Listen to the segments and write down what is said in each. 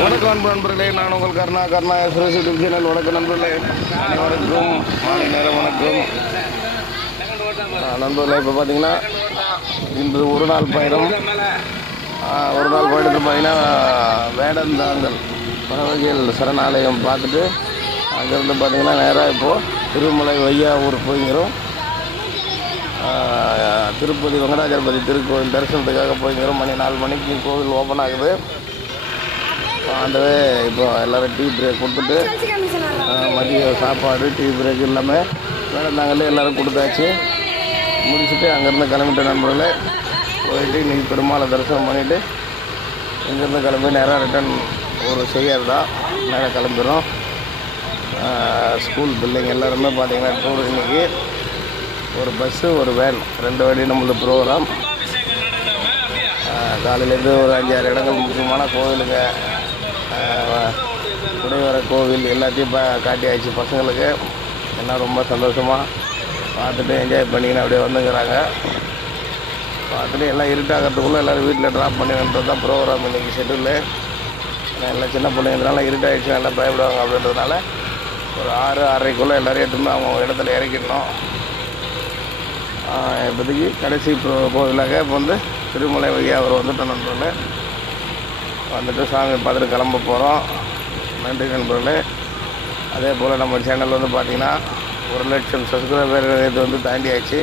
வணக்கம் நண்பர்களே, நான் உங்கள் கருணா சுரேஷ் யூடியூப் சேனல். வணக்கம் நண்பர்களே, அனைவருக்கும் மாலை நேரம் வணக்கம் நண்பர்களே. இப்போ பார்த்தீங்கன்னா இன்று ஒரு நாள் பயணத்தில் பார்த்தீங்கன்னா வேடந்தாங்கல் பறவைகள் சரணாலயம் பார்த்துட்டு அங்கேருந்து பார்த்தீங்கன்னா நேராக இப்போது திருமலை வையாவூர் போய்கிறோம். திருப்பதி வெங்கடாஜலபதி திருக்கோவில் தரிசனத்துக்காக போய்கிறோம். மணி 4 மணிக்கு கோவில் ஓப்பன் ஆகுது. ஆண்டவே இப்போ எல்லோரும் டீ பிரேக் கொடுத்துட்டு மதிய சாப்பாடு டீ பிரேக் எல்லாமே வேடந்தாங்கல்ல எல்லோரும் கொடுத்தாச்சு. முடிச்சுட்டு அங்கேருந்து கிளம்பிட்ட நண்பர்களே. போயிட்டு இன்றைக்கி பெருமாளை தரிசனம் பண்ணிவிட்டு இங்கேருந்து கிளம்பி நேராக ரிட்டன் ஒரு செய்யறதா மேலே கிளம்பிடும். ஸ்கூல் பிள்ளைங்க எல்லாருமே பார்த்திங்கன்னா டூர் இன்றைக்கி ஒரு பஸ்ஸு ஒரு வேன் 2 வழி நம்மளுக்கு ப்ரோக்ராம். காலையிலேருந்து ஒரு 5-6 இடங்கள் முக்கியமான கோவிலுங்க, குடைவர கோவில் எல்லாத்தையும் காட்டியாச்சு பசங்களுக்கு. எல்லாம் ரொம்ப சந்தோஷமாக பார்த்துட்டு என்ஜாய் பண்ணிக்கின்னு அப்படியே வந்துங்கிறாங்க. பார்த்துட்டு எல்லாம் இருட்டாகிறதுக்குள்ளே எல்லோரும் வீட்டில் ட்ராப் பண்ணின்றது தான் ப்ரோக்ராம் இன்றைக்கி ஷெட்யூலு. எல்லாம் சின்ன பிள்ளைங்கிறதுனால இருட்டாகிடுச்சு, நல்லா பயப்படுவாங்க அப்படின்றதுனால ஒரு 6-6:30க்குள்ளே எல்லோரும் எடுத்துன்னு அவங்க இடத்துல இறக்கிடணும். இப்போதைக்கு கடைசி கோவிலாக இப்போ வந்து திருமலை வையாவூர் வந்துட்டோம் நண்பர்களே. வந்துட்டு சாமி பார்த்துட்டு கிளம்ப போகிறோம். நன்றி நண்பர்களே. அதே போல் நம்ம சேனல் வந்து பார்த்திங்கன்னா 1,00,000 சப்ஸ்கிரைபர் இது வந்து தாண்டியாச்சு,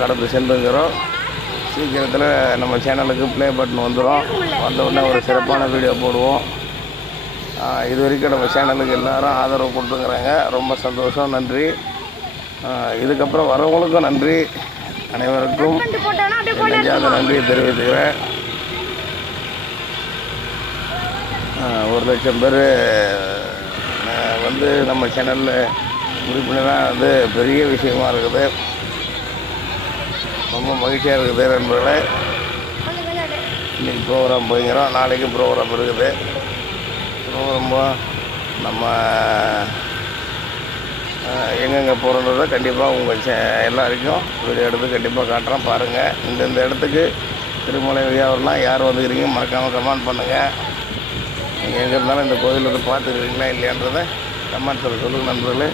கடந்து சென்றுங்கிறோம். சீக்கிரத்தில் நம்ம சேனலுக்கு ப்ளே பட்டன் வந்துடும். வந்தவுடனே ஒரு சிறப்பான வீடியோ போடுவோம். இது வரைக்கும் நம்ம சேனலுக்கு எல்லோரும் ஆதரவு கொடுத்துங்கிறாங்க, ரொம்ப சந்தோஷம், நன்றி. இதுக்கப்புறம் வரவங்களுக்கும் நன்றி. அனைவருக்கும் நெஞ்சாத நன்றியை தெரிவித்துக்கிறேன். 1,00,000 பேர் வந்து நம்ம சேனலில் உறுப்பினராக வந்து பெரிய விஷயமா இருக்குது. ரொம்ப மகிழ்ச்சியாக இருக்குது நண்பர்களே. இன்றைக்கி ப்ரோக்ராம் போய்கிறோம், நாளைக்கு ப்ரோக்ராம் இருக்குது. ப்ரோக்ராம் நம்ம எங்கெங்கே போகிறோன்றதை கண்டிப்பாக உங்கள் எல்லாருக்கும் வீடியோ எடுத்து கண்டிப்பாக காட்டுறோம், பாருங்கள். இந்த இடத்துக்கு திருமலை வையாவூர்லாம் யார் வந்துக்கிறீங்க மறக்காமல் கமெண்ட் பண்ணுங்கள். நீங்கள் எங்கே இருந்தாலும் இந்த கோவில் வந்து பார்த்துக்கிறீங்களா இல்லையான்றதை கமெண்ட்ஸில் சொல்லுங்கள் நண்பர்களே.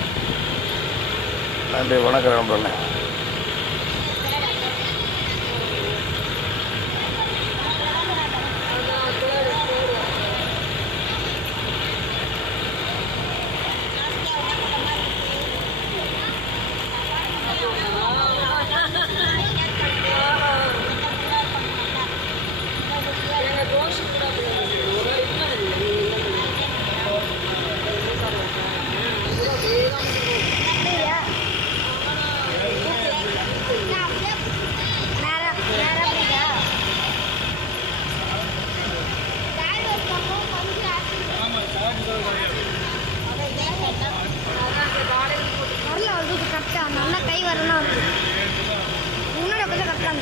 நன்றி, வணக்கம் நண்பர்களே. நல்லா கை வரணும் முன்னாடி கொஞ்சம் கரெக்டாக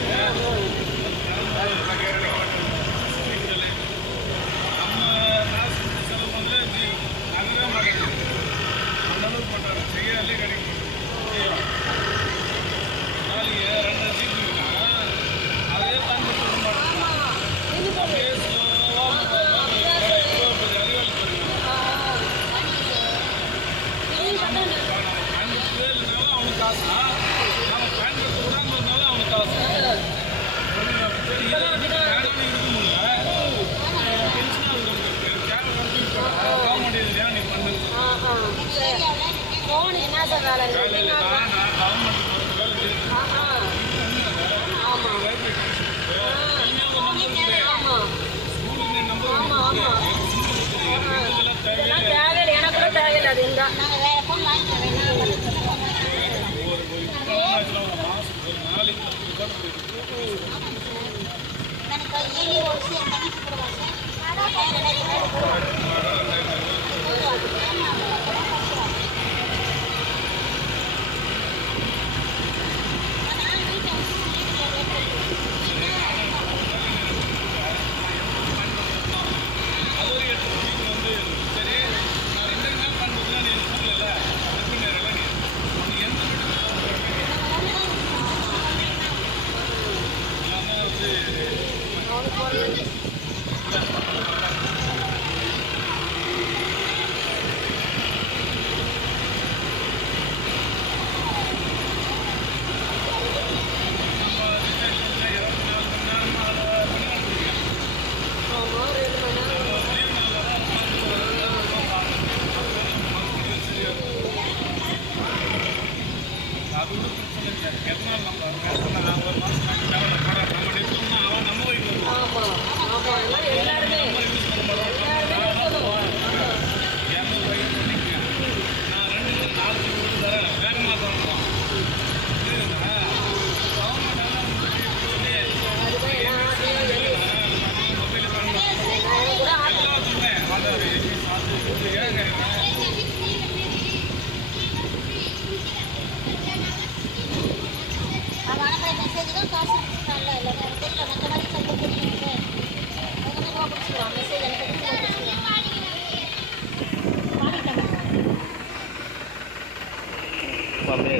அப்படியே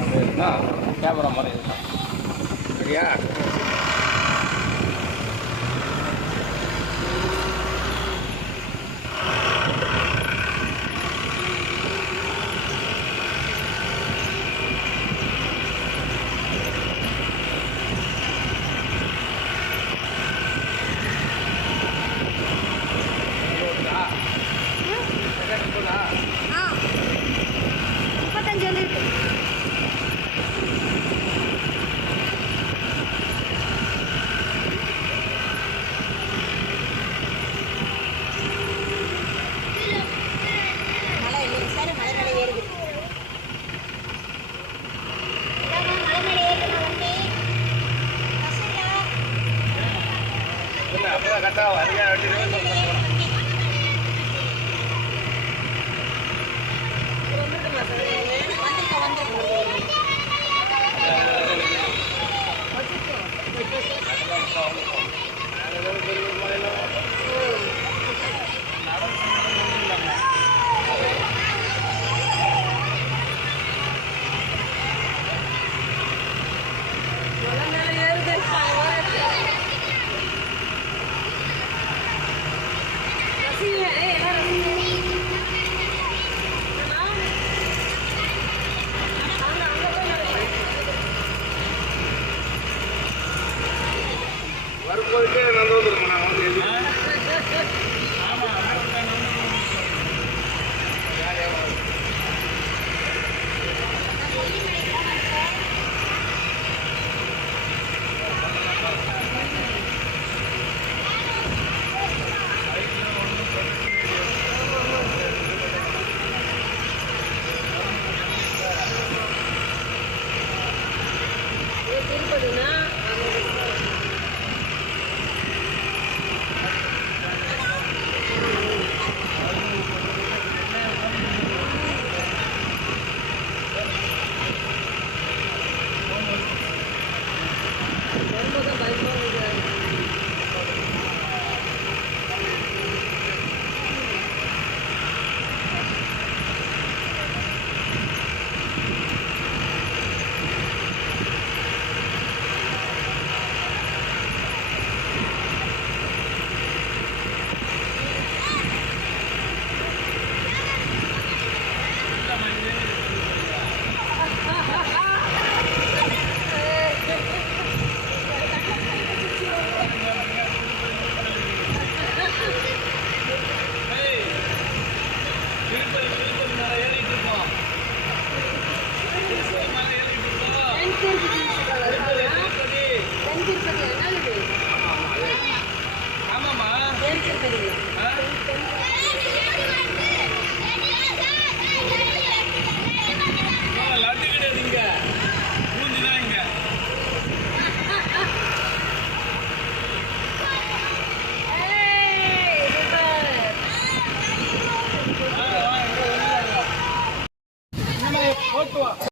அப்படியே இருக்கா கேமரா மாதிரி இருக்கா சரியா ஆ 35 வந்துருக்கு. மலை இல்லைங்க சார், மலை மேலே ஏறுது. மலை மேலே ஏறுது வண்டி. பசங்களா இல்லை அப்பதான் கரெக்டாக அதிகம் வெட்டி வந்துருக்குமா சார்? வந்துருக்கோம். மலை மேலே ஏறுது. ரசிங்க, எல்லாம் ரசிங்க. வரும்போதுக்கே நல்ல வந்துருக்கும் நான் வந்து எழுதி திருப்பதினா வரும்போது பயமாக இருக்குது. திருப்பதி